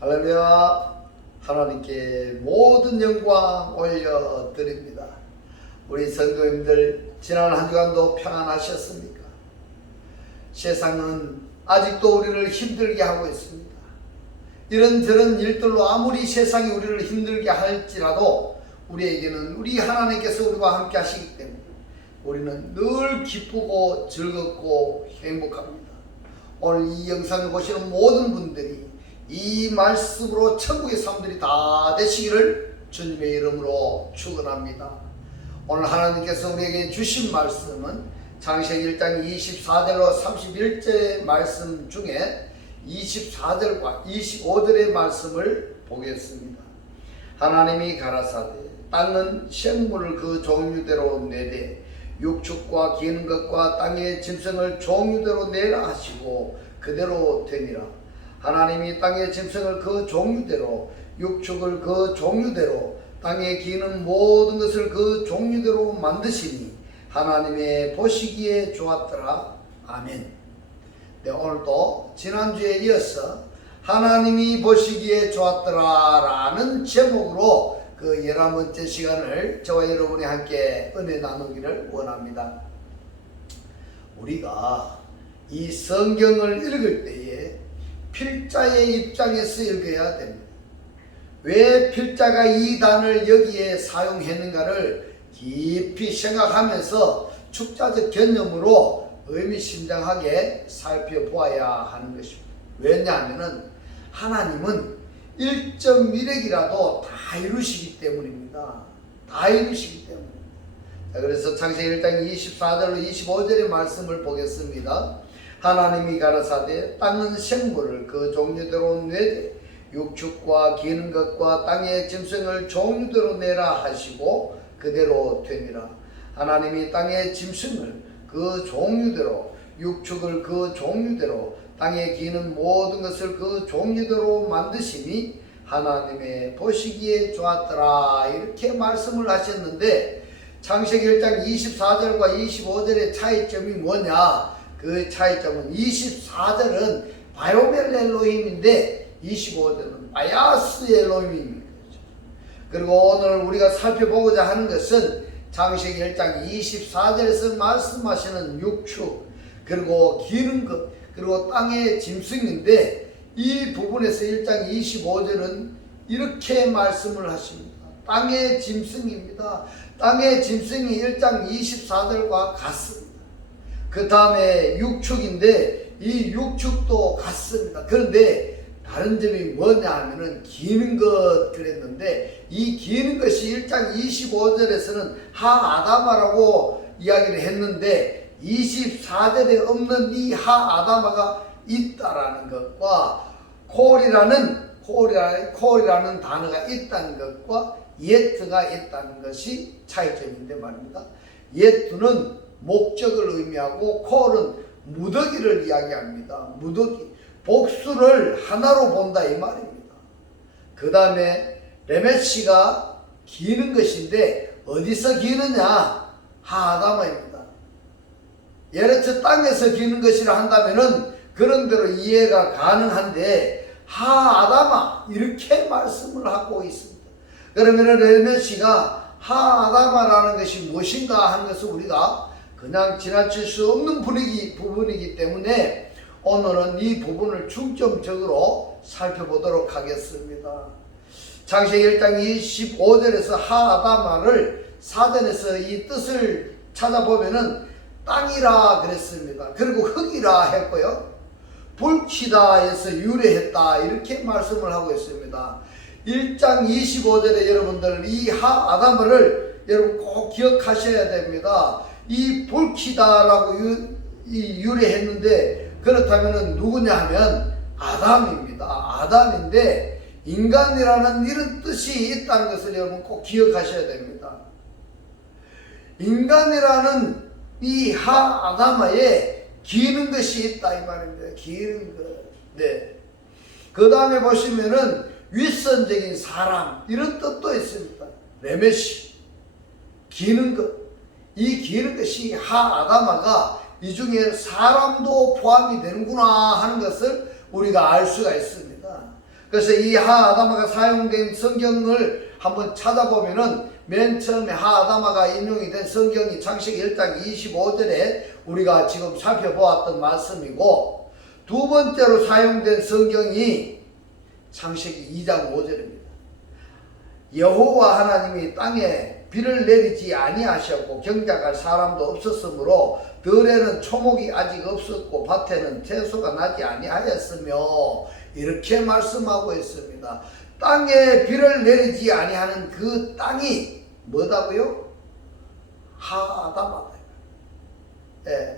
할렐루야. 하나님께 모든 영광 올려드립니다. 우리 성도님들 지난 한 주간도 평안하셨습니까? 세상은 아직도 우리를 힘들게 하고 있습니다. 이런저런 일들로 아무리 세상이 우리를 힘들게 할지라도 우리에게는 우리 하나님께서 우리와 함께 하시기 때문에 우리는 늘 기쁘고 즐겁고 행복합니다. 오늘 이 영상을 보시는 모든 분들이 이 말씀으로 천국의 사람들이 다 되시기를 주님의 이름으로 축원합니다. 오늘 하나님께서 우리에게 주신 말씀은 창세기 1장 24절로 31절의 말씀 중에 24절과 25절의 말씀을 보겠습니다. 하나님이 가라사대 땅은 생물을 그 종류대로 내되 육축과 기는 것과 땅의 짐승을 종류대로 내라 하시고 그대로 되니라. 하나님이 땅의 짐승을 그 종류대로 육축을 그 종류대로 땅에 기는 모든 것을 그 종류대로 만드시니 하나님의 보시기에 좋았더라. 아멘. 네, 오늘도 지난주에 이어서 하나님이 보시기에 좋았더라 라는 제목으로 그 11번째 시간을 저와 여러분이 함께 은혜 나누기를 원합니다. 우리가 이 성경을 읽을 때에 필자의 입장에서 읽어야 됩니다. 왜 필자가 이 단을 여기에 사용했는가를 깊이 생각하면서 축자적 개념으로 의미심장하게 살펴보아야 하는 것입니다. 왜냐하면 하나님은 1.1핵이라도 다 이루시기 때문입니다. 다 이루시기 때문입니다. 자, 그래서 창세기 1장 24절로 25절의 말씀을 보겠습니다. 하나님이 가라사대 땅은 생물을 그 종류대로 내되 육축과 기는 것과 땅의 짐승을 종류대로 내라 하시고 그대로 되니라. 하나님이 땅의 짐승을 그 종류대로 육축을 그 종류대로 땅에 기는 모든 것을 그 종류대로 만드시니 하나님의 보시기에 좋았더라 이렇게 말씀을 하셨는데 창세기 1장 24절과 25절의 차이점이 뭐냐? 그 차이점은 24절은 바요멜 엘로힘인데 25절은 바야스 엘로힘입니다. 그리고 오늘 우리가 살펴보고자 하는 것은 창세기 1장 24절에서 말씀하시는 육축 그리고 기는 것 그리고 땅의 짐승인데 이 부분에서 1장 25절은 이렇게 말씀을 하십니다. 땅의 짐승입니다. 땅의 짐승이 1장 24절과 같습니다. 그 다음에 육축인데 이 육축도 같습니다. 그런데 다른 점이 뭐냐 하면은 기는 것 그랬는데 이 기는 것이 1장 25절에서는 하아다마라고 이야기를 했는데 24절에 없는 이 하아다마가 있다라는 것과 콜이라는 단어가 있다는 것과 예트가 있다는 것이 차이점인데 말입니다. 예트는 목적을 의미하고 콜은 무더기를 이야기합니다. 무더기, 복수를 하나로 본다 이 말입니다. 그 다음에 레메시가 기는 것인데 어디서 기느냐? 하아다마입니다. 예를 들어 땅에서 기는 것이라 한다면은 그런 대로 이해가 가능한데 하아다마 이렇게 말씀을 하고 있습니다. 그러면은 레메시가 하아다마라는 것이 무엇인가 하는 것을 우리가 그냥 지나칠 수 없는 부분이기 때문에 오늘은 이 부분을 중점적으로 살펴보도록 하겠습니다. 창세기 1장 25절에서 하아다마를 사전에서 이 뜻을 찾아보면은 땅이라 그랬습니다. 그리고 흙이라 했고요. 불키다에서 유래했다 이렇게 말씀을 하고 있습니다. 1장 25절에 여러분들 이 하아다마를 여러분 꼭 기억하셔야 됩니다. 이 불키다라고 유래했는데 그렇다면 누구냐 하면 아담입니다. 아담인데 인간이라는 이런 뜻이 있다는 것을 여러분 꼭 기억하셔야 됩니다. 인간이라는 이 하아다마에 기는 것이 있다 이 말입니다. 기는 것. 네. 그 다음에 보시면은 윗선적인 사람 이런 뜻도 있습니다. 레메시 기는 것. 이 기는 것이 하아다마가 이 중에 사람도 포함이 되는구나 하는 것을 우리가 알 수가 있습니다. 그래서 이 하아다마가 사용된 성경을 한번 찾아보면은 맨 처음에 하아다마가 인용이 된 성경이 창세기 1장 25절에 우리가 지금 살펴보았던 말씀이고, 두 번째로 사용된 성경이 창세기 2장 5절입니다. 여호와 하나님이 땅에 비를 내리지 아니하셨고 경작할 사람도 없었으므로 들에는 초목이 아직 없었고 밭에는 채소가 나지 아니하였으며, 이렇게 말씀하고 있습니다. 땅에 비를 내리지 아니하는 그 땅이 뭐다고요? 하아다마다.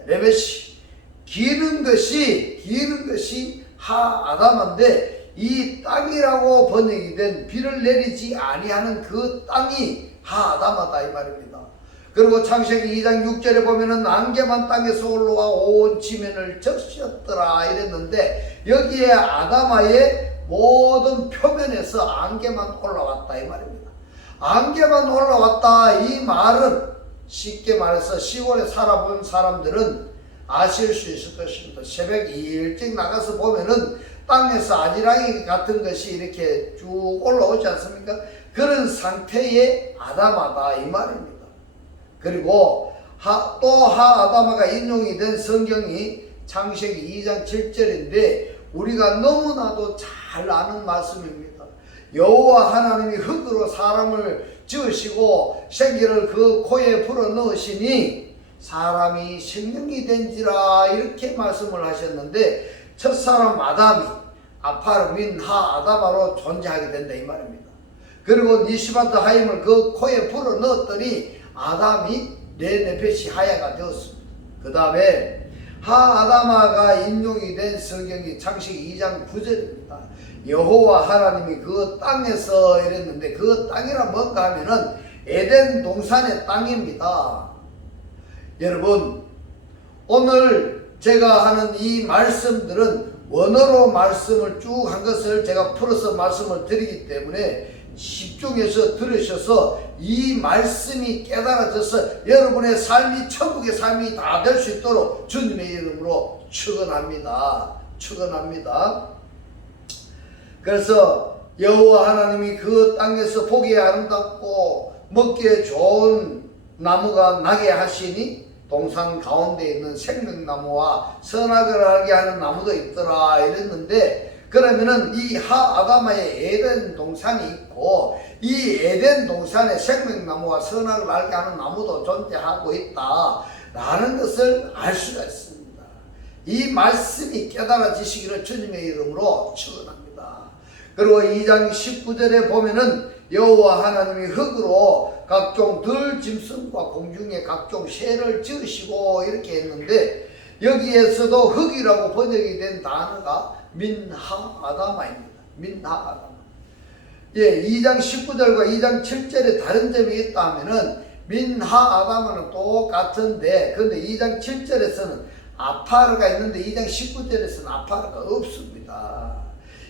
레베시, 기는 것이 하아다마인데, 이 땅이라고 번역이 된 비를 내리지 아니하는 그 땅이 하아다마다 이 말입니다. 그리고 창세기 2장 6절에 보면은 안개만 땅에서 올라와 온 지면을 적셨더라 이랬는데, 여기에 아다마의 모든 표면에서 안개만 올라왔다 이 말입니다. 안개만 올라왔다 이 말은 쉽게 말해서 시골에 살아본 사람들은 아실 수 있을 것입니다. 새벽 일찍 나가서 보면은 땅에서 아지랑이 같은 것이 이렇게 쭉 올라오지 않습니까? 그런 상태의 아다마다 이 말입니다. 그리고 또 하아다마가 인용이 된 성경이 창세기 2장 7절인데 우리가 너무나도 잘 아는 말씀입니다. 여호와 하나님이 흙으로 사람을 지으시고 생기를 그 코에 불어 넣으시니 사람이 생명이 된지라, 이렇게 말씀을 하셨는데, 첫사람 아담이 아파르 민 하아다마로 존재하게 된다 이 말입니다. 그리고 니시바트 하임을 그 코에 불어 넣었더니 아담이 네페시 하야가 되었습니다. 그 다음에 하아다마가 인용이 된 성경이 창세기 2장 9절입니다. 여호와 하나님이 그 땅에서 이랬는데, 그 땅이라 뭔가 하면은 에덴 동산의 땅입니다. 여러분, 오늘 제가 하는 이 말씀들은 원어로 말씀을 쭉 한 것을 제가 풀어서 말씀을 드리기 때문에 집중해서 들으셔서 이 말씀이 깨달아져서 여러분의 삶이 천국의 삶이 다 될 수 있도록 주님의 이름으로 축원합니다. 그래서 여호와 하나님이 그 땅에서 보기에 아름답고 먹기에 좋은 나무가 나게 하시니 동산 가운데 있는 생명나무와 선악을 알게 하는 나무도 있더라 이랬는데, 그러면은 이 하아다마의 에덴 동산이 있고 이 에덴 동산에 생명나무와 선악을 알게 하는 나무도 존재하고 있다라는 것을 알 수가 있습니다. 이 말씀이 깨달아지시기를 주님의 이름으로 축원합니다. 그리고 2장 19절에 보면은 여호와 하나님이 흙으로 각종 들짐승과 공중의 각종 새를 지으시고 이렇게 했는데, 여기에서도 흙이라고 번역이 된 단어가 민하아다마입니다. 민하아다마. 2장 19절과 2장 7절에 다른 점이 있다 하면은 민하아다마는 똑같은데, 그런데 2장 7절에서는 아파르가 있는데 2장 19절에서는 아파르가 없습니다.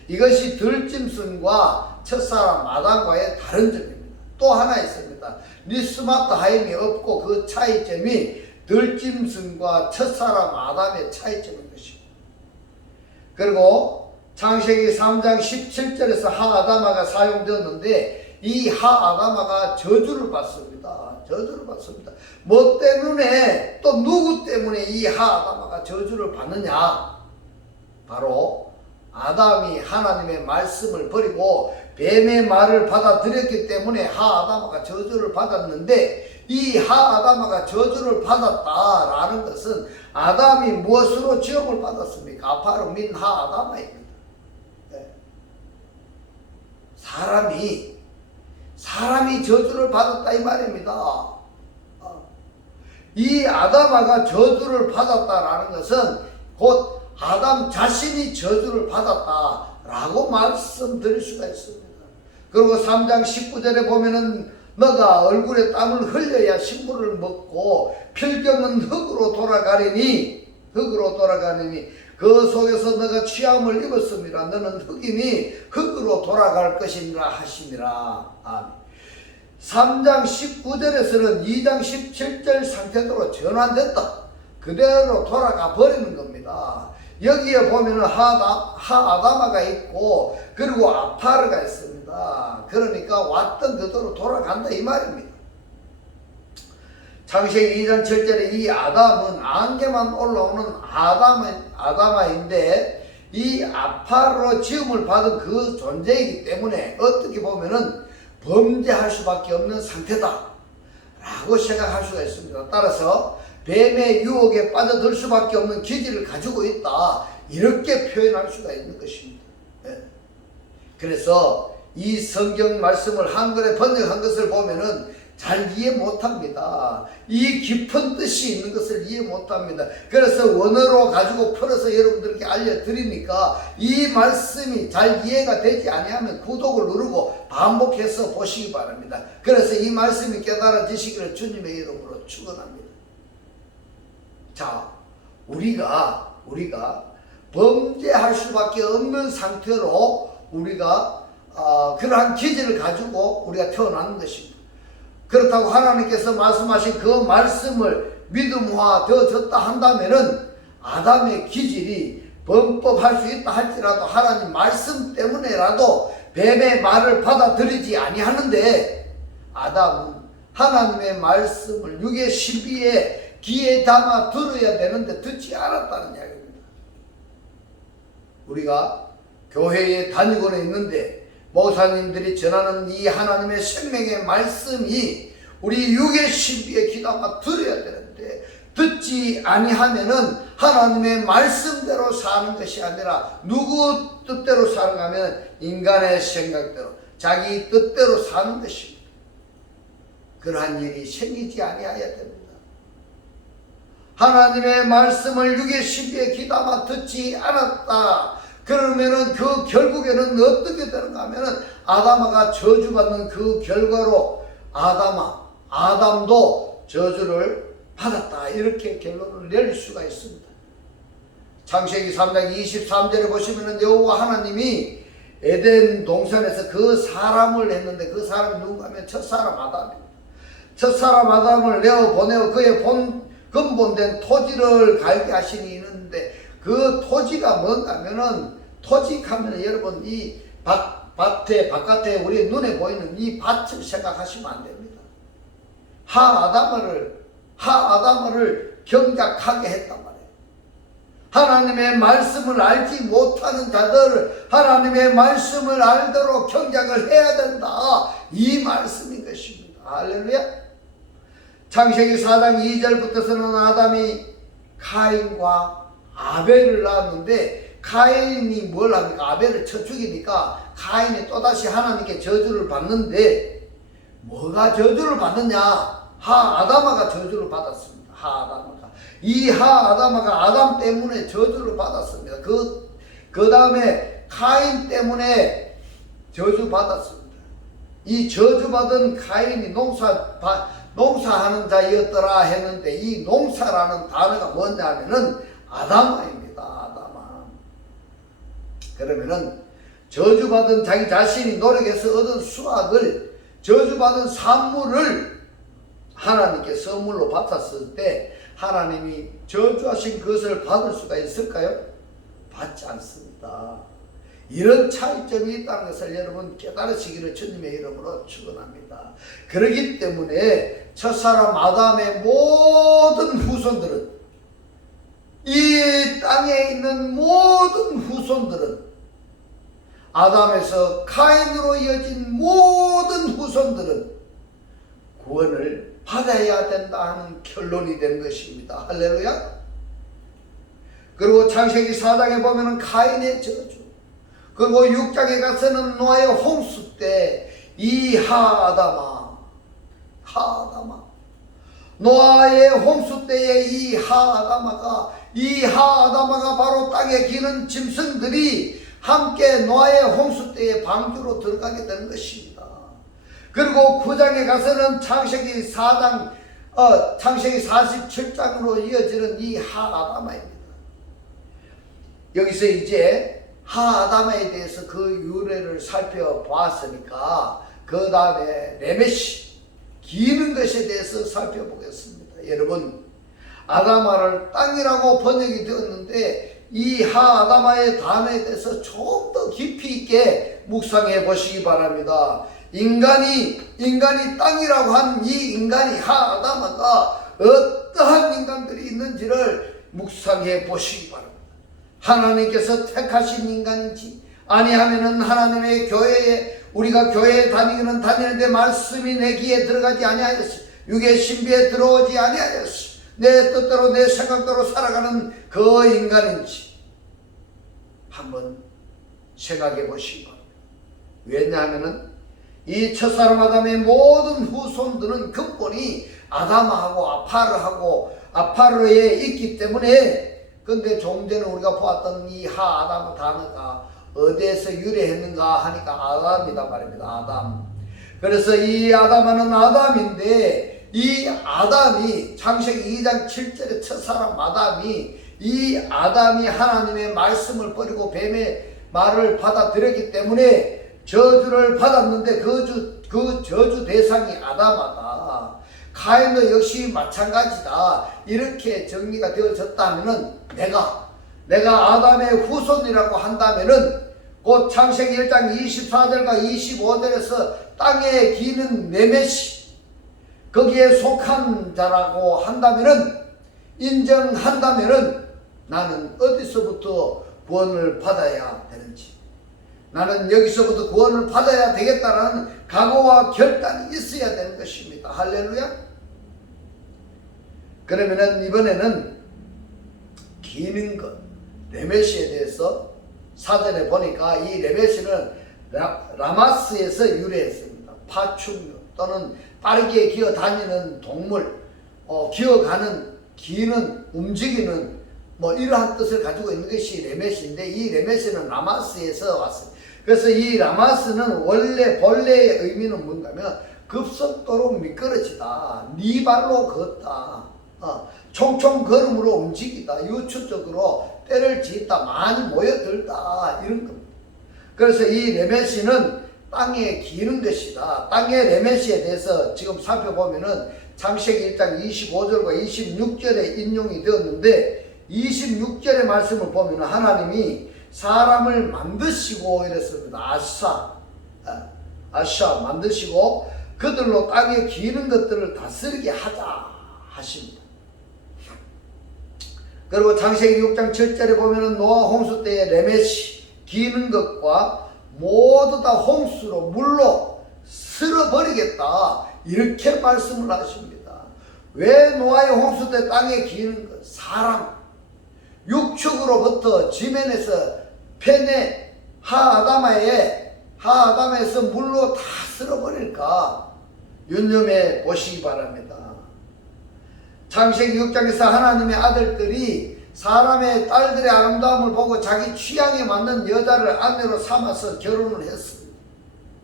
이것이 들짐승과 첫사람 아담과의 다른 점입니다. 또 하나 있습니다. 니스마트 하임이 없고 그 차이점이 들짐승과 첫사람 아담의 차이점인 것입니다. 그리고 창세기 3장 17절에서 하아다마가 사용되었는데, 이 하아다마가 저주를 받습니다. 뭐 때문에, 또 누구 때문에 이 하아다마가 저주를 받느냐? 바로 아담이 하나님의 말씀을 버리고 뱀의 말을 받아들였기 때문에 하아다마가 저주를 받았는데, 이 하아다마가 저주를 받았다라는 것은 아담이 무엇으로 지음을 받았습니까? 바로 민 하아다마입니다. 사람이 저주를 받았다 이 말입니다. 이 아담아가 저주를 받았다라는 것은 곧 아담 자신이 저주를 받았다라고 말씀드릴 수가 있습니다. 그리고 3장 19절에 보면은 너가 얼굴에 땀을 흘려야 식물을 먹고 필경은 흙으로 돌아가리니 그 속에서 너가 취함을 입었습니다. 너는 흙이니 흙으로 돌아갈 것이니라 하시니라. 아멘. 3장 19절에서는 2장 17절 상태로 전환됐다. 그대로 돌아가 버리는 겁니다. 여기에 보면은 하아다마가 있고 그리고 아파르가 있습니다. 그러니까 왔던 그대로 돌아간다 이 말입니다. 창세기 2장 7절에 이 아담은 안개만 올라오는 아다마인데 이 아파르로 지음을 받은 그 존재이기 때문에 어떻게 보면은 범죄할 수밖에 없는 상태다 라고 생각할 수가 있습니다. 따라서 뱀의 유혹에 빠져들 수밖에 없는 기질을 가지고 있다 이렇게 표현할 수가 있는 것입니다. 그래서 이 성경 말씀을 한글에 번역한 것을 보면은 잘 이해 못합니다. 이 깊은 뜻이 있는 것을 이해 못합니다. 그래서 원어로 가지고 풀어서 여러분들께 알려드리니까 이 말씀이 잘 이해가 되지 아니하면 구독을 누르고 반복해서 보시기 바랍니다. 그래서 이 말씀이 깨달아지시기를 주님의 이름으로 축원합니다. 자, 우리가 범죄할 수밖에 없는 상태로 우리가 그러한 기질을 가지고 우리가 태어나는 것입니다. 그렇다고 하나님께서 말씀하신 그 말씀을 믿음화 되어졌다 한다면은 아담의 기질이 범법할 수 있다 할지라도 하나님 말씀 때문에라도 뱀의 말을 받아들이지 아니하는데 아담은 하나님의 말씀을 육의 신비에 귀에 담아 들어야 되는데 듣지 않았다는 이야기입니다. 우리가 교회에 다니고는 있는데 목사님들이 전하는 이 하나님의 생명의 말씀이 우리 육의 신비에 귀담아 들어야 되는데 듣지 아니하면은 하나님의 말씀대로 사는 것이 아니라 누구 뜻대로 사는가 하면 인간의 생각대로 자기 뜻대로 사는 것입니다. 그러한 일이 생기지 아니하여야 됩니다. 하나님의 말씀을 육의 신비에 귀담아 듣지 않았다. 그러면은 그 결국에는 어떻게 되는가 하면은 아담아가 저주받는 그 결과로 아담도 저주를 받았다. 이렇게 결론을 내릴 수가 있습니다. 창세기 3장 23절에 보시면은 여호와 하나님이 에덴 동산에서 그 사람을 했는데 그 사람이 누군가 하면 첫사람 아담입니다. 첫사람 아담을 내어 보내어 그의 근본된 토지를 갈게 하시니 있는데 그 토지가 뭔가 하면은 토직하면 여러분 이 바깥에 우리 눈에 보이는 이 밭을 생각하시면 안 됩니다. 하아담을 경작하게 했단 말이에요. 하나님의 말씀을 알지 못하는 자들을 하나님의 말씀을 알도록 경작을 해야 된다. 이 말씀인 것입니다. 할렐루야. 창세기 4장 2절부터서는 아담이 카인과 아벨을 낳았는데 카인이 뭘 합니까? 아벨을 쳐 죽이니까 카인이 또다시 하나님께 저주를 받는데 뭐가 저주를 받느냐? 하아다마가 저주를 받았습니다. 하아다마가. 이 하아다마가 아담 때문에 저주를 받았습니다. 그 다음에 카인 때문에 저주받았습니다. 이 저주받은 카인이 농사하는 자였더라 했는데 이 농사라는 단어가 뭐냐 하면은 아다마입니다. 그러면은 저주받은 자기 자신이 노력해서 얻은 수확을 저주받은 산물을 하나님께 선물로 받았을 때 하나님이 저주하신 것을 받을 수가 있을까요? 받지 않습니다. 이런 차이점이 있다는 것을 여러분 깨달으시기를 주님의 이름으로 축원합니다. 그렇기 때문에 첫사람 아담의 모든 후손들은 이 땅에 있는 모든 후손들은 아담에서 카인으로 이어진 모든 후손들은 구원을 받아야 된다 하는 결론이 된 것입니다. 할렐루야. 그리고 창세기 4장에 보면은 카인의 저주, 그리고 6장에 가서는 노아의 홍수 때 이 하아다마 노아의 홍수 때에 이 하아다마가 바로 땅에 기는 짐승들이 함께 노아의 홍수 때에 방주로 들어가게 되는 것입니다. 그리고 9장에 가서는 창세기 47장으로 이어지는 이 하아다마입니다. 여기서 이제 하아다마에 대해서 그 유래를 살펴보았으니까 그 다음에 레메시 기는 것에 대해서 살펴보겠습니다. 여러분, 아다마를 땅이라고 번역이 되었는데 이 하아다마의 단어에 대해서 좀 더 깊이 있게 묵상해 보시기 바랍니다. 인간이 땅이라고 한 이 인간이 하아다마가 어떠한 인간들이 있는지를 묵상해 보시기 바랍니다. 하나님께서 택하신 인간인지 아니하면은 하나님의 교회에 우리가 교회에 다니는데 말씀이 내 귀에 들어가지 아니하였어. 육의 신비에 들어오지 아니하였어. 내 뜻대로 내 생각대로 살아가는 그 인간인지 한번 생각해 보시기 바랍니다. 왜냐하면은 이 첫사람 아담의 모든 후손들은 근본이 아담하고 아파르에 있기 때문에 근데 좀 전에 우리가 보았던 이 하아담 단어가 어디에서 유래했는가 하니까 아담이다 말입니다. 아담. 그래서 이 아담은 아담인데 이 아담이 창세기 2장 7절에 첫사람 아담이 이 아담이 하나님의 말씀을 버리고 뱀의 말을 받아들였기 때문에 저주를 받았는데 그 저주 대상이 아담하다. 가인도 역시 마찬가지다. 이렇게 정리가 되어졌다면은 내가 아담의 후손이라고 한다면은 곧 창세기 1장 24절과 25절에서 땅에 기는 네메시 거기에 속한 자라고 한다면은 인정한다면은 나는 어디서부터 구원을 받아야 되는지 나는 여기서부터 구원을 받아야 되겠다라는 각오와 결단이 있어야 되는 것입니다. 할렐루야. 그러면은 이번에는 기는 것 레메시에 대해서 사전에 보니까 이 레메시는 라마스에서 유래했습니다. 파충류 또는 빠르게 기어 다니는 동물, 기어가는, 기는, 움직이는 뭐 이러한 뜻을 가지고 있는 것이 레메시인데 이 레메시는 라마스에서 왔습니다. 그래서 이 라마스는 원래 본래의 의미는 뭔가면 급속도로 미끄러지다, 네 발로 걷다, 총총 걸음으로 움직이다, 유추적으로 때를 짓다, 많이 모여들다 이런 겁니다. 그래서 이 레메시는 땅에 기는 것이다. 땅의 레메시에 대해서 지금 살펴보면은 창세기 1장 25절과 26절에 인용이 되었는데 26절의 말씀을 보면 하나님이 사람을 만드시고 이랬습니다. 아샤 만드시고 그들로 땅에 기는 것들을 다스리게 하자 하십니다. 그리고 창세기 6장 7절에 보면은 노아 홍수 때의 레메시 기는 것과 모두 다 홍수로 물로 쓸어버리겠다 이렇게 말씀을 하십니다. 왜 노아의 홍수 때 땅에 기는 것? 사람 육축으로부터 지면에서 펜에 하아담에서 물로 다 쓸어버릴까 유념해 보시기 바랍니다. 창세기 6장에서 하나님의 아들들이 사람의 딸들의 아름다움을 보고 자기 취향에 맞는 여자를 아내로 삼아서 결혼을 했습니다.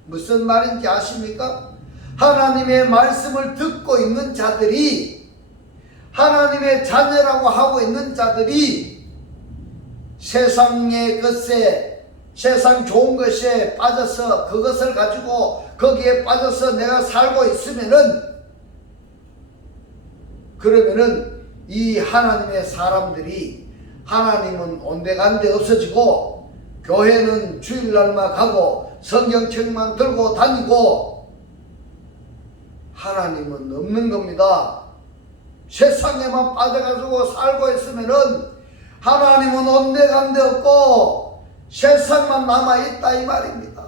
무슨 말인지 아십니까? 하나님의 말씀을 듣고 있는 자들이 하나님의 자녀라고 하고 있는 자들이 세상의 것에 세상 좋은 것에 빠져서 그것을 가지고 거기에 빠져서 내가 살고 있으면은 그러면은 이 하나님의 사람들이 하나님은 온데간데 없어지고 교회는 주일날만 가고 성경책만 들고 다니고 하나님은 없는 겁니다. 세상에만 빠져가지고 살고 있으면은 하나님은 온데간데 없고 세상만 남아있다 이 말입니다.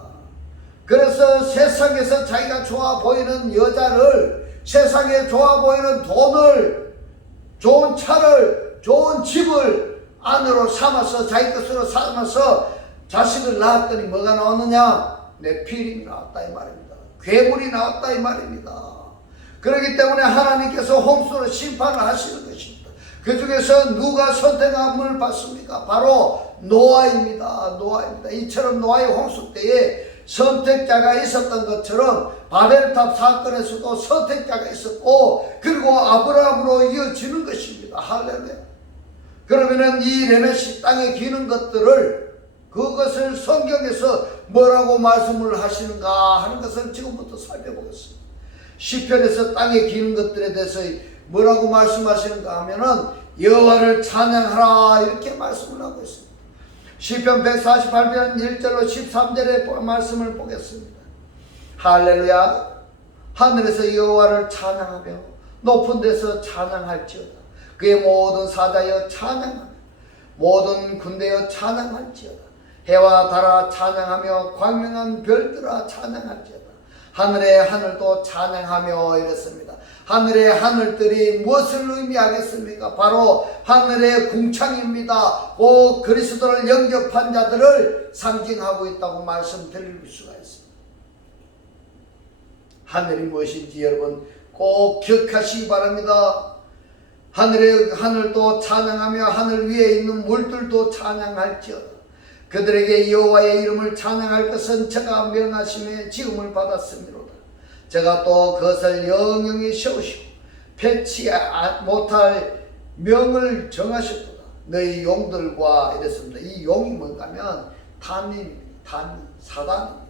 그래서 세상에서 자기가 좋아 보이는 여자를 세상에 좋아 보이는 돈을 좋은 차를 좋은 집을 안으로 삼아서 자기 것으로 삼아서 자식을 낳았더니 뭐가 나왔느냐? 네피림이 나왔다 이 말입니다. 괴물이 나왔다 이 말입니다. 그렇기 때문에 하나님께서 홍수로 심판을 하시는 것입니다. 그 중에서 누가 선택함을 받습니까? 바로 노아입니다. 이처럼 노아의 홍수 때에 선택자가 있었던 것처럼 바벨탑 사건에서도 선택자가 있었고 그리고 아브라함으로 이어지는 것입니다. 할렐루야. 그러면은 이 레메시 땅에 기는 것들을 그것을 성경에서 뭐라고 말씀을 하시는가 하는 것을 지금부터 살펴보겠습니다. 시편에서 땅에 기는 것들에 대해서 뭐라고 말씀하시는가 하면은 여호와를 찬양하라 이렇게 말씀을 하고 있습니다. 시편 148편 1절로 13절의 말씀을 보겠습니다. 할렐루야. 하늘에서 여호와를 찬양하며 높은 데서 찬양할지어다. 그의 모든 사자여 찬양하며 모든 군대여 찬양할지어다. 해와 달아 찬양하며 광명한 별들아 찬양할지어다. 하늘의 하늘도 찬양하며 이랬습니다. 하늘의 하늘들이 무엇을 의미하겠습니까? 바로 하늘의 궁창입니다. 그 그리스도를 영접한 자들을 상징하고 있다고 말씀드릴 수가 있습니다. 하늘이 무엇인지 여러분 꼭 기억하시기 바랍니다. 하늘의 하늘도 찬양하며 하늘 위에 있는 물들도 찬양할지어다. 그들에게 여호와의 이름을 찬양할 것은 저가 명하심에 지음을 받았음이로다. 저가 또 그것을 영영히 세우시고 패치 못할 명을 정하셨도다. 너희 용들과 이랬습니다. 이 용이 뭔가 하면 단입니다. 사단입니다.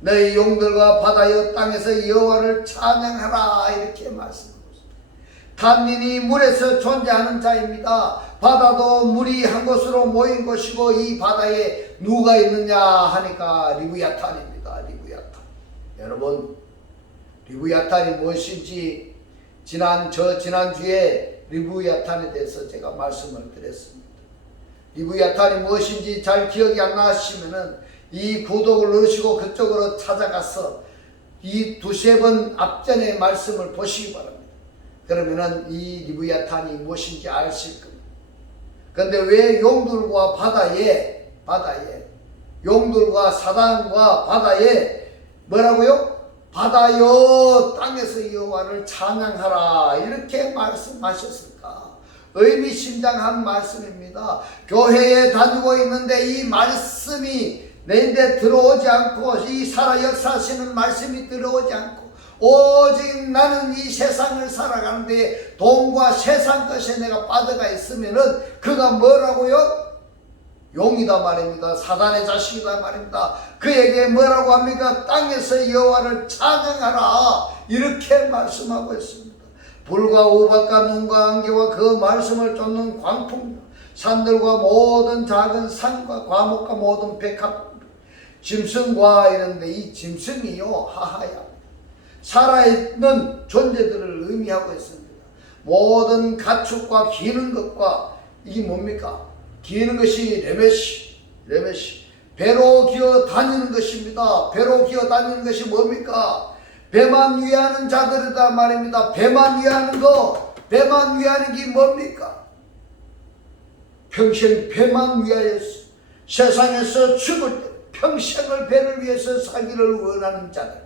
너희 용들과 바다여 땅에서 여호와를 찬양하라 이렇게 말씀합니다. 단민이 물에서 존재하는 자입니다. 바다도 물이 한 곳으로 모인 곳이고 이 바다에 누가 있느냐 하니까 리브야탄입니다. 리브야탄. 여러분 리브야탄이 무엇인지 지난주에 리브야탄에 대해서 제가 말씀을 드렸습니다. 리브야탄이 무엇인지 잘 기억이 안 나시면은 이 구독을 누르시고 그쪽으로 찾아가서 이 두세 번 앞전의 말씀을 보시기 바랍니다. 그러면은 이 리브야탄이 무엇인지 아실 겁니다. 그런데 왜 용들과 바다에 용들과 사단과 바다에 뭐라고요? 바다여 땅에서 여호와를 찬양하라 이렇게 말씀하셨을까? 의미심장한 말씀입니다. 교회에 다니고 있는데 이 말씀이 내인데 들어오지 않고 이 살아 역사하시는 말씀이 들어오지 않고 오직 나는 이 세상을 살아가는데 돈과 세상 것에 내가 빠져가 있으면은 그가 뭐라고요? 용이다 말입니다. 사단의 자식이다 말입니다. 그에게 뭐라고 합니까? 땅에서 여호와를 찬양하라 이렇게 말씀하고 있습니다. 불과 우박과 눈과 안개와 그 말씀을 쫓는 광풍 산들과 모든 작은 산과 과목과 모든 백합 짐승과 이런데 이 짐승이요 하하야 살아있는 존재들을 의미하고 있습니다. 모든 가축과 기는 것과 이게 뭡니까? 기는 것이 레메시 배로 기어 다니는 것입니다. 배로 기어 다니는 것이 뭡니까? 배만 위하는 자들이다 말입니다. 배만 위하는 게 뭡니까? 평생 배만 위하여서 세상에서 죽을 때 평생을 배를 위해서 살기를 원하는 자들,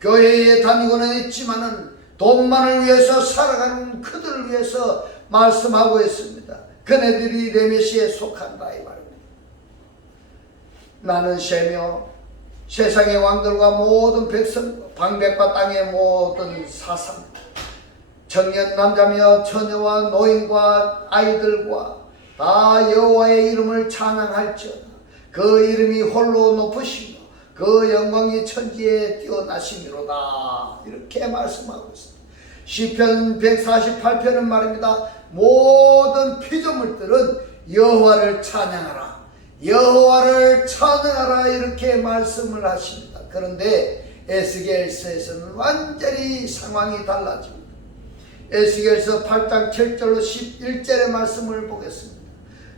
교회에 다니고는 있지만은 돈만을 위해서 살아가는 그들을 위해서 말씀하고 있습니다. 그네들이 레메시에 속한다 이 말입니다. 나는 쉐며 세상의 왕들과 모든 백성 방백과 땅의 모든 사상 청년 남자며 처녀와 노인과 아이들과 다 여호와의 이름을 찬양할지어다. 그 이름이 홀로 높으시며 그 영광이 천지에 뛰어나시미로다 이렇게 말씀하고 있습니다. 시편 148편은 말입니다. 모든 피조물들은 여호와를 찬양하라 여호와를 찬양하라 이렇게 말씀을 하십니다. 그런데 에스겔서에서는 완전히 상황이 달라집니다. 에스겔서 8장 7절로 11절의 말씀을 보겠습니다.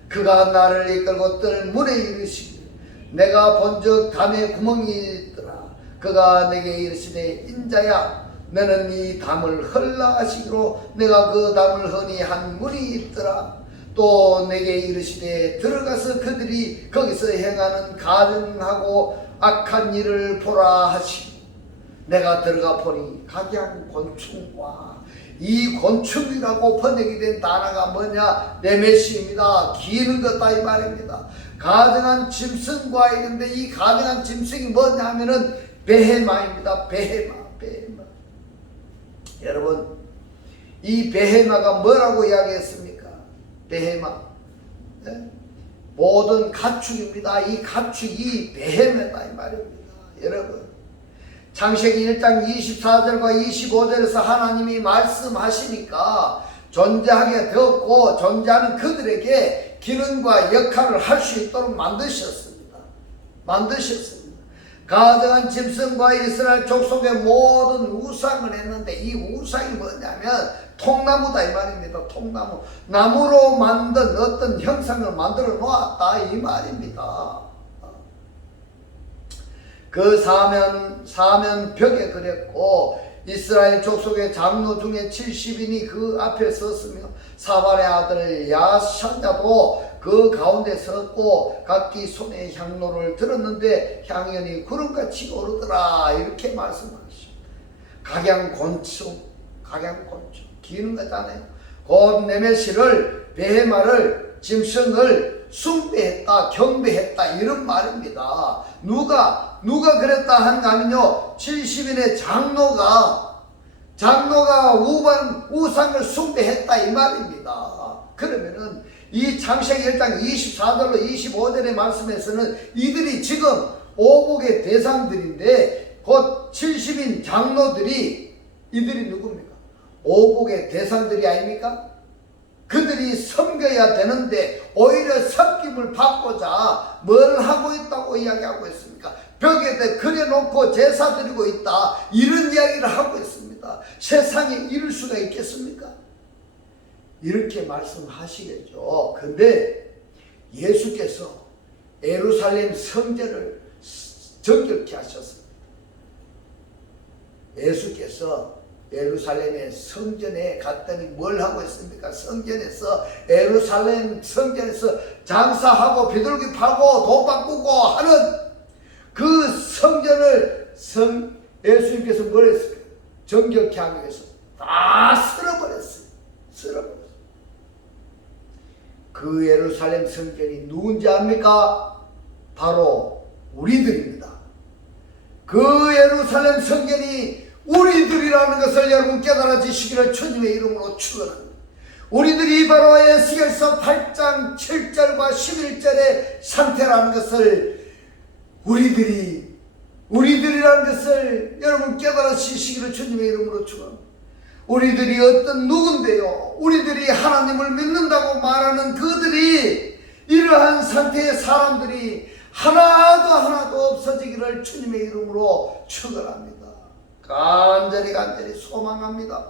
그가 나를 이끌고 뜰 문에 이르시기를 내가 본즉 담에 구멍이 있더라. 그가 내게 이르시되 인자야 너는 이 담을 헐라 하시기로 내가 그 담을 허니 한 문이 있더라. 또 내게 이르시되 들어가서 그들이 거기서 행하는 가증하고 악한 일을 보라 하시고 내가 들어가 보니 각양 곤충과 이 곤충이라고 번역이 된 단어가 뭐냐? 레메시입니다. 기는 것다 이 말입니다. 가증한 짐승과 있는데 이 가증한 짐승이 뭐냐 하면은 베헤마입니다. 베헤마. 여러분 이 베헤마가 뭐라고 이야기했습니까? 베헤마 모든 가축입니다. 이 가축이 베헤마다 이 말입니다. 여러분 창세기 1장 24절과 25절에서 하나님이 말씀하시니까 존재하게 되었고 존재하는 그들에게 기능과 역할을 할 수 있도록 만드셨습니다. 가증한 짐승과 이스라엘 족속의 모든 우상을 했는데 이 우상이 뭐냐면 통나무다 이 말입니다. 통나무. 나무로 만든 어떤 형상을 만들어 놓았다 이 말입니다. 그 사면벽에 그랬고 이스라엘 족속의 장로 중에 70인이 그 앞에 섰으며 사발의 아들 야샤냐도 그 가운데 섰고 각기 손에 향로를 들었는데 향연이 구름같이 오르더라 이렇게 말씀하십니다. 각양곤충 기는 거잖아요. 곧 네메시를 베헤마를 짐승을 숭배했다 경배했다 이런 말입니다. 누가 그랬다 하는가 하면요 70인의 장로가 우상을 숭배했다 이 말입니다. 그러면은 이 창세기 1장 24절로 25절의 말씀에서는 이들이 지금 오복의 대상들인데 곧 70인 장로들이 이들이 누굽니까? 오복의 대상들이 아닙니까? 그들이 섬겨야 되는데 오히려 섬김을 받고자 뭘 하고 있다고 이야기하고 있습니까? 벽에 그려놓고 제사 드리고 있다 이런 이야기를 하고 있습니다. 세상에 이럴 수가 있겠습니까? 이렇게 말씀하시겠죠. 근데 예수께서 예루살렘 성전을 정결케 하셨습니다. 예수께서 예루살렘의 성전에 갔더니 뭘 하고 있습니까? 예루살렘 성전에서 장사하고 비둘기 팔고 돈 바꾸고 하는 그 성전을 예수님께서 뭘 했습니까? 정결케 하기 위해서 다 쓸어버렸어요. 그 예루살렘 성전이 누군지 압니까? 바로 우리들입니다. 그 예루살렘 성전이 우리들이라는 것을 여러분 깨달아지시기를 주님의 이름으로 축원합니다. 우리들이 바로 에스겔서 8장 7절과 11절의 상태라는 것을 우리들이라는 것을 여러분 깨달아지시기를 주님의 이름으로 축원합니다. 우리들이 어떤 누군데요? 우리들이 하나님을 믿는다고 말하는 그들이 이러한 상태의 사람들이 하나도 없어지기를 주님의 이름으로 축원합니다. 간절히 소망합니다.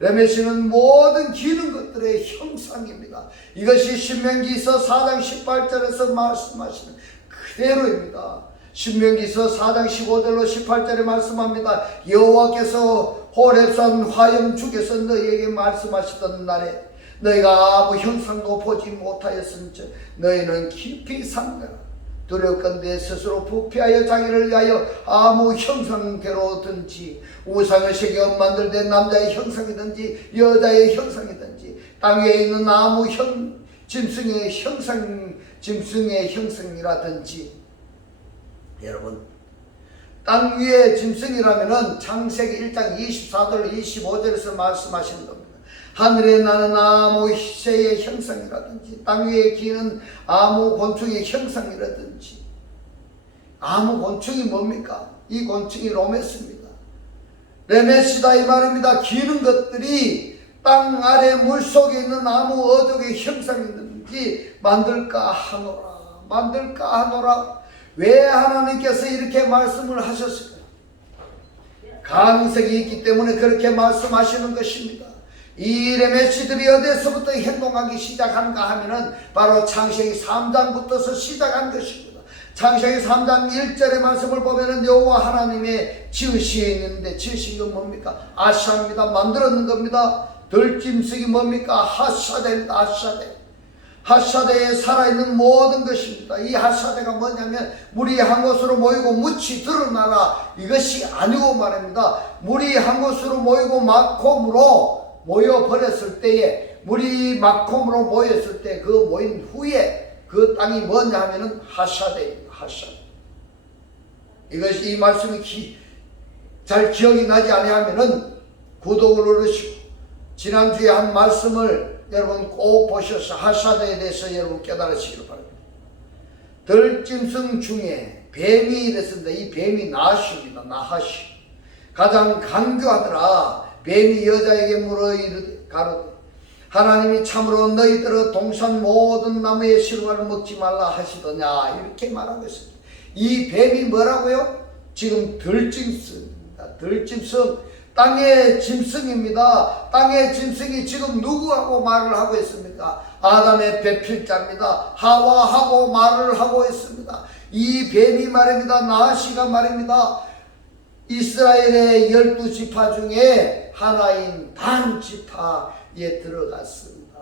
레메시는 모든 기는 것들의 형상입니다. 이것이 신명기서 4장 18절에서 말씀하시는 그대로입니다. 신명기서 4장 15절로 18절에 말씀합니다. 여호와께서 호렙산 화염죽에서 너희에게 말씀하시던 날에 너희가 아무 형상도 보지 못하였은즉 너희는 깊이 삼가라. 두려웠건대 스스로 부패하여 자기를 위하여 아무 형상대로든지 우상을 새겨 만들된 남자의 형상이든지 여자의 형상이든지 땅 위에 있는 아무 짐승의 형상이라든지. 여러분 땅 위에 짐승이라면은 창세기 1장 24절 25절에서 말씀하시는 겁니다. 하늘에 나는 아무 새의 형상이라든지 땅 위에 기는 아무 곤충의 형상이라든지. 아무 곤충이 뭡니까? 이 곤충이 로메스입니다. 레메시다 이 말입니다. 기는 것들이 땅 아래 물속에 있는 아무 어족의 형상이든지 만들까 하노라. 왜 하나님께서 이렇게 말씀을 하셨을까요? 가능성이 있기 때문에 그렇게 말씀하시는 것입니다. 이 레메시들이 어디서부터 행동하기 시작한가 하면은 바로 창세기 3장부터서 시작한 것입니다. 창세기 3장 1절의 말씀을 보면은 여호와 하나님의 지으시는데 지으신 건 뭡니까? 아샤입니다. 만들었는 겁니다. 들짐승이 뭡니까? 하샤데입니다. 하샤데에 살아있는 모든 것입니다. 이 하샤데가 뭐냐면 물이 한 곳으로 모이고 묻이 드러나라 이것이 아니고 말입니다. 물이 한 곳으로 모이고 마콤으로 모여버렸을 때에 물이 마콤으로 모였을 때 그 모인 후에 그 땅이 뭐냐 하면은 하샤데입니다. 이것이 이 말씀이 잘 기억이 나지 아니하면은 구독을 누르시고 지난주에 한 말씀을 여러분 꼭 보셔서 하샤데에 대해서 여러분 깨달으시기를 바랍니다. 들짐승 중에 뱀이 이랬습니다. 이 뱀이 나하시입니다. 가장 강교하더라. 뱀이 여자에게 물어 이르되 가로되 하나님이 참으로 너희들의 동산 모든 나무의 실과를 먹지 말라 하시더냐 이렇게 말하고 있습니다. 이 뱀이 뭐라고요? 지금 들짐승입니다. 들짐승, 땅의 짐승입니다. 땅의 짐승이 지금 누구하고 말을 하고 있습니까? 아담의 배필자입니다. 하와하고 말을 하고 있습니다. 이 뱀이 말입니다. 나하시가 말입니다. 이스라엘의 12지파 중에 하나인 단 지파에 들어갔습니다.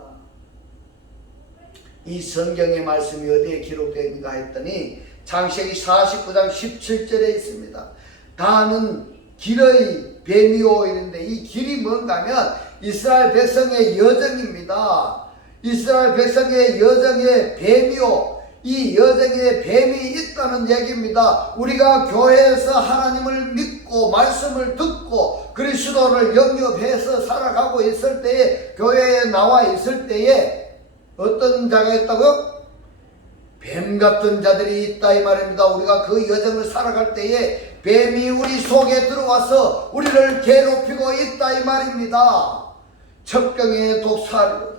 이 성경의 말씀이 어디에 기록되는가 했더니 창세기 49장 17절에 있습니다. 단은 길의 뱀이오 이런데 이 길이 뭔가 하면 이스라엘 백성의 여정입니다. 이스라엘 백성의 여정의 뱀이오, 이 여정에 뱀이 있다는 얘기입니다. 우리가 교회에서 하나님을 믿고 말씀을 듣고 그리스도를 영접해서 살아가고 있을 때에, 교회에 나와 있을 때에 어떤 자가 있다고요? 뱀 같은 자들이 있다 이 말입니다. 우리가 그 여정을 살아갈 때에 뱀이 우리 속에 들어와서 우리를 괴롭히고 있다 이 말입니다. 첩경에 독사하리로다.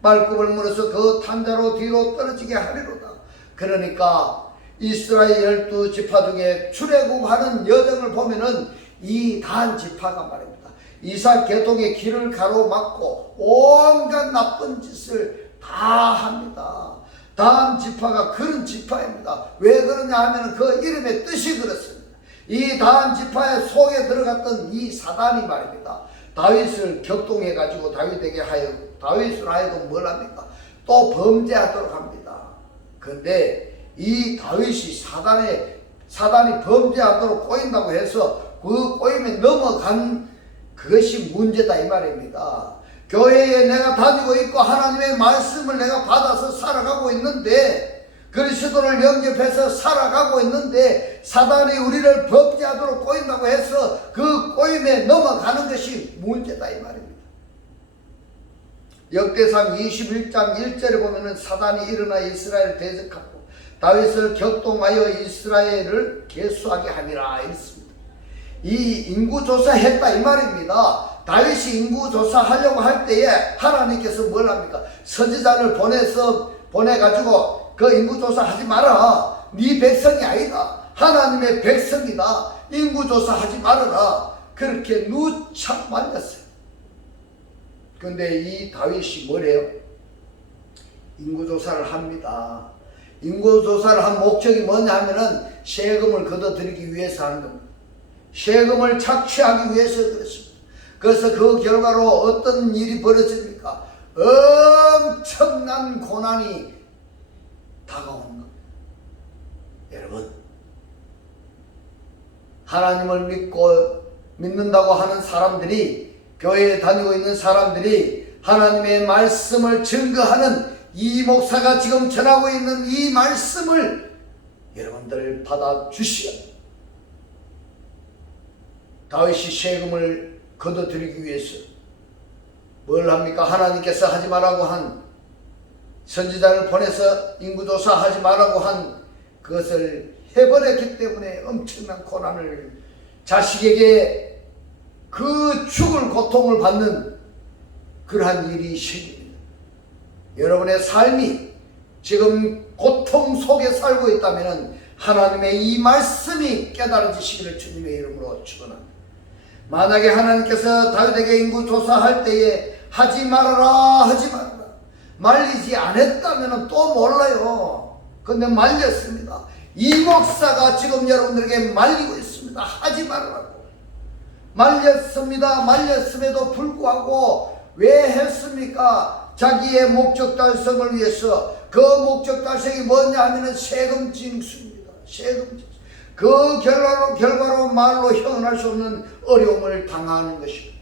말굽을 물어서 그 탄자로 뒤로 떨어지게 하리로다. 그러니까 이스라엘 12지파 중에 출애굽하는 여정을 보면은 이 단 지파가 말입니다. 이삭 계통의 길을 가로막고 온갖 나쁜 짓을 다 합니다. 단 지파가 그런 지파입니다. 왜 그러냐 하면 그 이름의 뜻이 그렇습니다. 이 단 지파의 속에 들어갔던 이 사단이 말입니다. 다윗을 격동해 가지고 다윗에게 하여 다윗을 하여도 뭘 합니까? 또 범죄하도록 합니다. 그런데 이 다윗이 사단이 범죄하도록 꼬인다고 해서 그 꼬임에 넘어간 그것이 문제다 이 말입니다. 교회에 내가 다니고 있고 하나님의 말씀을 내가 받아서 살아가고 있는데, 그리스도를 영접해서 살아가고 있는데 사단이 우리를 범죄하도록 꼬인다고 해서 그 꼬임에 넘어가는 것이 문제다 이 말입니다. 역대상 21장 1절에 보면은 사단이 일어나 이스라엘을 대적하고 다윗을 격동하여 이스라엘을 계수하게 함이라 이랬습니다. 이 인구조사 했다 이 말입니다. 다윗이 인구조사하려고 할 때에 하나님께서 뭘 합니까? 선지자를 보내가지고 그 인구조사 하지 마라. 네 백성이 아니다. 하나님의 백성이다. 인구조사 하지 말아라. 그렇게 누차 말렸어요. 그런데 이 다윗이 뭐래요? 인구조사를 합니다. 인구조사를 한 목적이 뭐냐 하면은 세금을 걷어들이기 위해서 하는 겁니다. 세금을 착취하기 위해서 그렇습니다. 그래서 그 결과로 어떤 일이 벌어집니까? 엄청난 고난이 다가오는 겁니다. 여러분, 하나님을 믿는다고 하는 사람들이, 교회에 다니고 있는 사람들이 하나님의 말씀을 증거하는 이 목사가 지금 전하고 있는 이 말씀을 여러분들 받아주시오. 다윗이 세금을 걷어들이기 위해서 뭘 합니까? 하나님께서 하지 말라고 한, 선지자를 보내서 인구조사 하지 말라고 한 그것을 해버렸기 때문에 엄청난 고난을, 자식에게 그 죽을 고통을 받는 그러한 일이 생깁니다. 여러분의 삶이 지금 고통 속에 살고 있다면 하나님의 이 말씀이 깨달아지시기를 주님의 이름으로 축원합니다. 만약에 하나님께서 다윗에게 인구조사할 때에 하지 말아라 말리지 않았다면 또 몰라요. 근데 말렸습니다. 이 목사가 지금 여러분들에게 말리고 있습니다. 하지 말라고 말렸습니다. 말렸음에도 불구하고 왜 했습니까? 자기의 목적 달성을 위해서. 그 목적 달성이 뭐냐 하면 세금 징수입니다. 세금 징수. 그 결과로 말로 형언할 수 없는 어려움을 당하는 것입니다.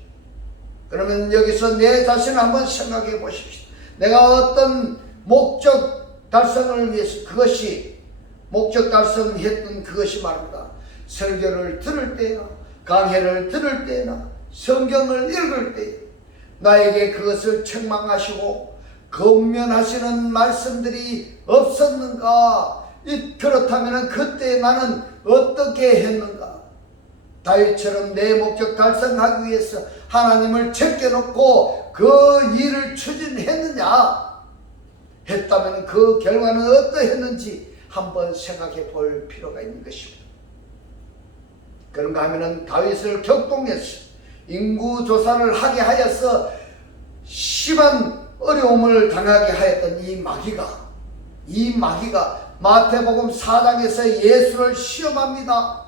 그러면 여기서 내 자신을 한번 생각해 보십시오. 내가 어떤 목적 달성을 위해서, 그것이 목적 달성했던 그것이 말입니다. 설교를 들을 때나 강해를 들을 때나 성경을 읽을 때 나에게 그것을 책망하시고 권면하시는 말씀들이 없었는가? 그렇다면 그때 나는 어떻게 했는가? 다윗처럼 내 목적 달성하기 위해서 하나님을 제껴놓고 그 일을 추진했느냐 했다면 그 결과는 어떠했는지 한번 생각해 볼 필요가 있는 것입니다. 그런가 하면은 다윗을 격동해서 인구조사를 하게 하여서 심한 어려움을 당하게 하였던 이 마귀가 마태복음 4장에서 예수를 시험합니다.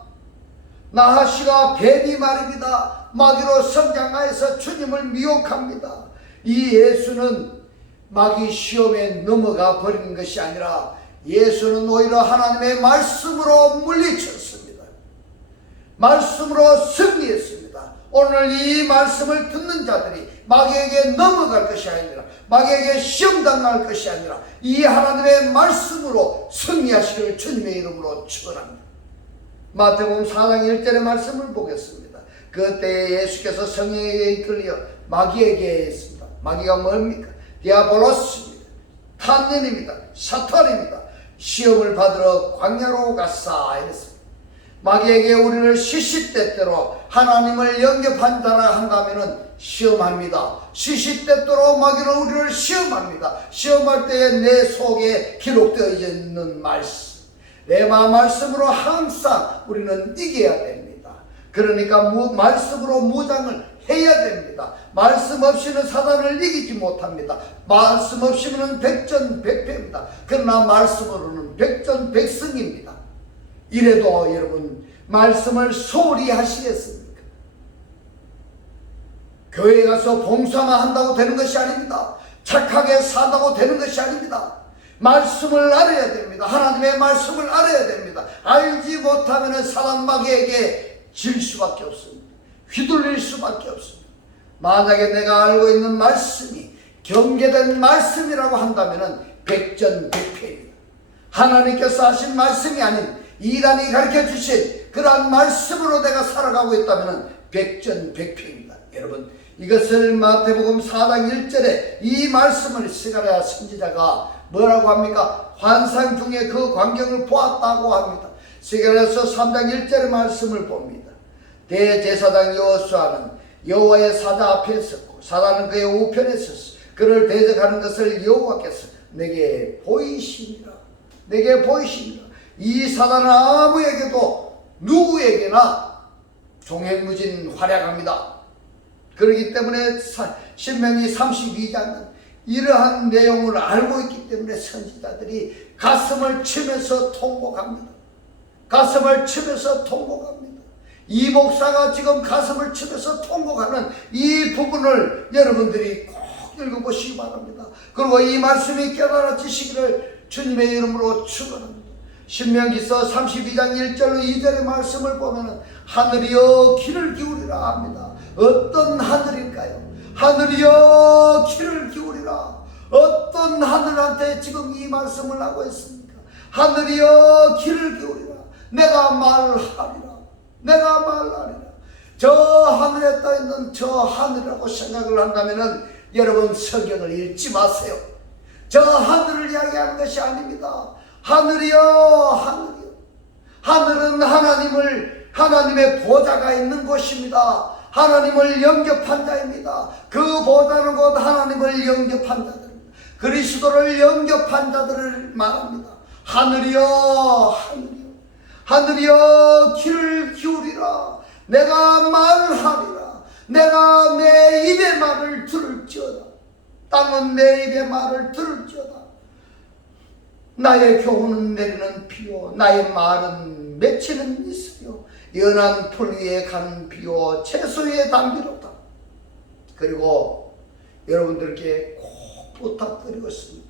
나하시가 뱀이 말입니다. 마귀로 성장하여서 주님을 미혹합니다. 이 예수는 마귀 시험에 넘어가 버리는 것이 아니라 예수는 오히려 하나님의 말씀으로 물리쳤습니다. 말씀으로 승리했습니다. 오늘 이 말씀을 듣는 자들이 마귀에게 넘어갈 것이 아니라 마귀에게 시험당할 것이 아니라 이 하나님의 말씀으로 승리하시기를 주님의 이름으로 축원합니다. 마태복음 4장 1절의 말씀을 보겠습니다. 그때 예수께서 성령에게 이끌려 마귀에게 했습니다. 마귀가 뭡니까? 디아볼로스입니다. 탄년입니다. 사탄입니다. 시험을 받으러 광야로 갔사 이랬습니다. 마귀에게 우리를 시시때때로 하나님을 영접한 자라 한다면은 시험합니다. 시시때때로 마귀는 우리를 시험합니다. 시험할 때에 내 속에 기록되어 있는 말씀, 레마 말씀으로 항상 우리는 이겨야 됩니다. 그러니까 말씀으로 무장을 해야 됩니다. 말씀 없이는 사단을 이기지 못합니다. 말씀 없이는 백전백패입니다. 그러나 말씀으로는 백전백승입니다. 이래도 여러분 말씀을 소홀히 하시겠습니까? 교회에 가서 봉사만 한다고 되는 것이 아닙니다. 착하게 산다고 되는 것이 아닙니다. 말씀을 알아야 됩니다. 하나님의 말씀을 알아야 됩니다. 알지 못하면 사단 마귀에게 질 수밖에 없습니다. 휘둘릴 수밖에 없습니다. 만약에 내가 알고 있는 말씀이 경계된 말씀이라고 한다면 백전백패입니다. 하나님께서 하신 말씀이 아닌 이단이 가르쳐 주신 그러한 말씀으로 내가 살아가고 있다면 백전백패입니다. 여러분, 이것을 마태복음 4장 1절에 이 말씀을 스가랴 선지자가 뭐라고 합니까? 환상 중에 그 광경을 보았다고 합니다. 스가랴서 3장 1절의 말씀을 봅니다. 대제사장 여호수아는 여호와의 사자 앞에 섰고 사단은 그의 우편에 섰어. 그를 대적하는 것을 여호와께서 내게 보이시니라. 내게 보이시니라. 이 사단은 아무에게도 누구에게나 종횡무진 활약합니다. 그렇기 때문에 신명기 32장은 이러한 내용을 알고 있기 때문에 선지자들이 가슴을 치면서 통곡합니다. 가슴을 치면서 통곡합니다. 이 목사가 지금 가슴을 치면서 통곡하는 이 부분을 여러분들이 꼭 읽어보시기 바랍니다. 그리고 이 말씀이 깨달아지시기를 주님의 이름으로 축원합니다. 신명기서 32장 1절로 2절의 말씀을 보면 하늘이여 귀를 기울이라 합니다. 어떤 하늘일까요? 하늘이여 귀를 기울이라. 어떤 하늘한테 지금 이 말씀을 하고 있습니까? 하늘이여 귀를 기울이라. 내가 말하리라. 내가 말하리라. 저 하늘에 떠 있는 저 하늘이라고 생각을 한다면은 여러분 성경을 읽지 마세요. 저 하늘을 이야기하는 것이 아닙니다. 하늘이여 하늘이여. 하늘은 하나님의 보좌가 있는 곳입니다. 하나님을 영접한 자입니다. 그 보좌는 곧 하나님을 영접한 자들입니다. 그리스도를 영접한 자들을 말합니다. 하늘이여 하늘이여. 하늘이여 귀를 기울이라. 내가 말하리라. 내가 내 입의 말을 들을지어다. 땅은 내 입의 말을 들을지어다. 나의 교훈은 내리는 비요 나의 말은 맺히는 이슬이요 연한 풀 위에 가는 비요 채소의 담비로다. 그리고 여러분들께 꼭 부탁드리고 있습니다.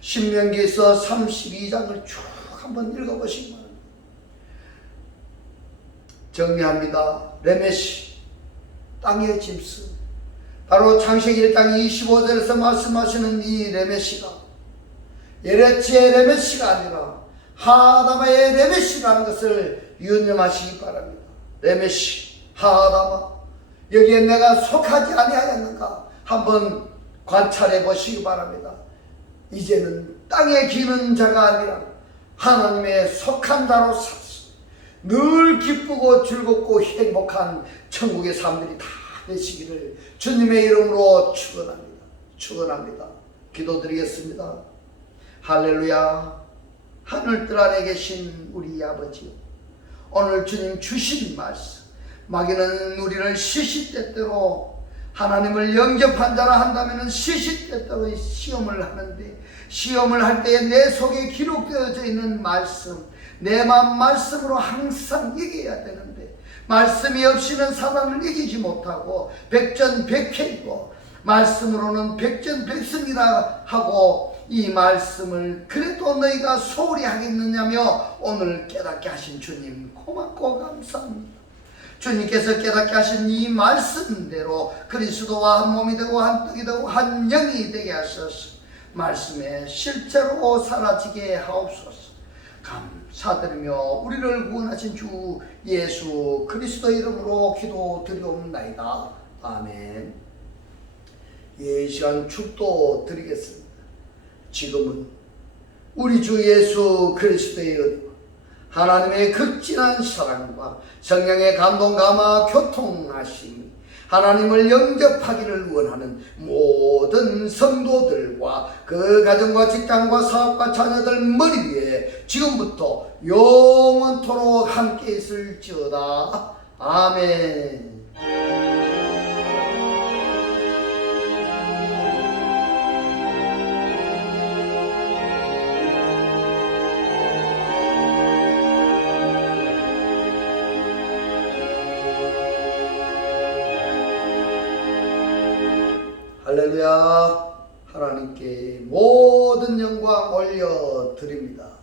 신명기에서 32장을 쭉 한번 읽어보시기 바랍니다. 정리합니다. 레메시 땅의 짐승, 바로 창세기 1장 25절에서 말씀하시는 이 레메시가 예레치의 레메시가 아니라 하아다마의 레메시라는 것을 유념하시기 바랍니다. 레메시, 하아다마, 여기에 내가 속하지 아니하였는가 한번 관찰해 보시기 바랍니다. 이제는 땅에 기는 자가 아니라 하나님의 속한 자로 살았습니다. 늘 기쁘고 즐겁고 행복한 천국의 삶들이 다 되시기를 주님의 이름으로 축원합니다. 축원합니다. 기도드리겠습니다. 할렐루야. 하늘들 아래 계신 우리 아버지요, 오늘 주님 주신 말씀, 마귀는 우리를 시시때때로 하나님을 영접한 자라 한다면 시시때때로 시험을 하는데, 시험을 할 때에 내 속에 기록되어져 있는 말씀, 내 마음 말씀으로 항상 이겨야 되는데, 말씀이 없이는 사단을 이기지 못하고 백전백패이고 말씀으로는 백전백승이라 하고, 이 말씀을 그래도 너희가 소홀히 하겠느냐며 오늘 깨닫게 하신 주님 고맙고 감사합니다. 주님께서 깨닫게 하신 이 말씀대로 그리스도와 한 몸이 되고 한 떡이 되고 한 영이 되게 하셔서 말씀에 실제로 사라지게 하옵소서. 감사드리며 우리를 구원하신 주 예수 그리스도 이름으로 기도드리옵나이다. 아멘. 이 시간 축도 드리겠습니다. 지금은 우리 주 예수 그리스도의 은혜와 하나님의 극진한 사랑과 성령의 감동 감화 교통하심이 하나님을 영접하기를 원하는 모든 성도들과 그 가정과 직장과 사업과 자녀들 머리 위에 지금부터 영원토록 함께 있을지어다. 아멘. 할렐루야. 하나님께 모든 영광 올려드립니다.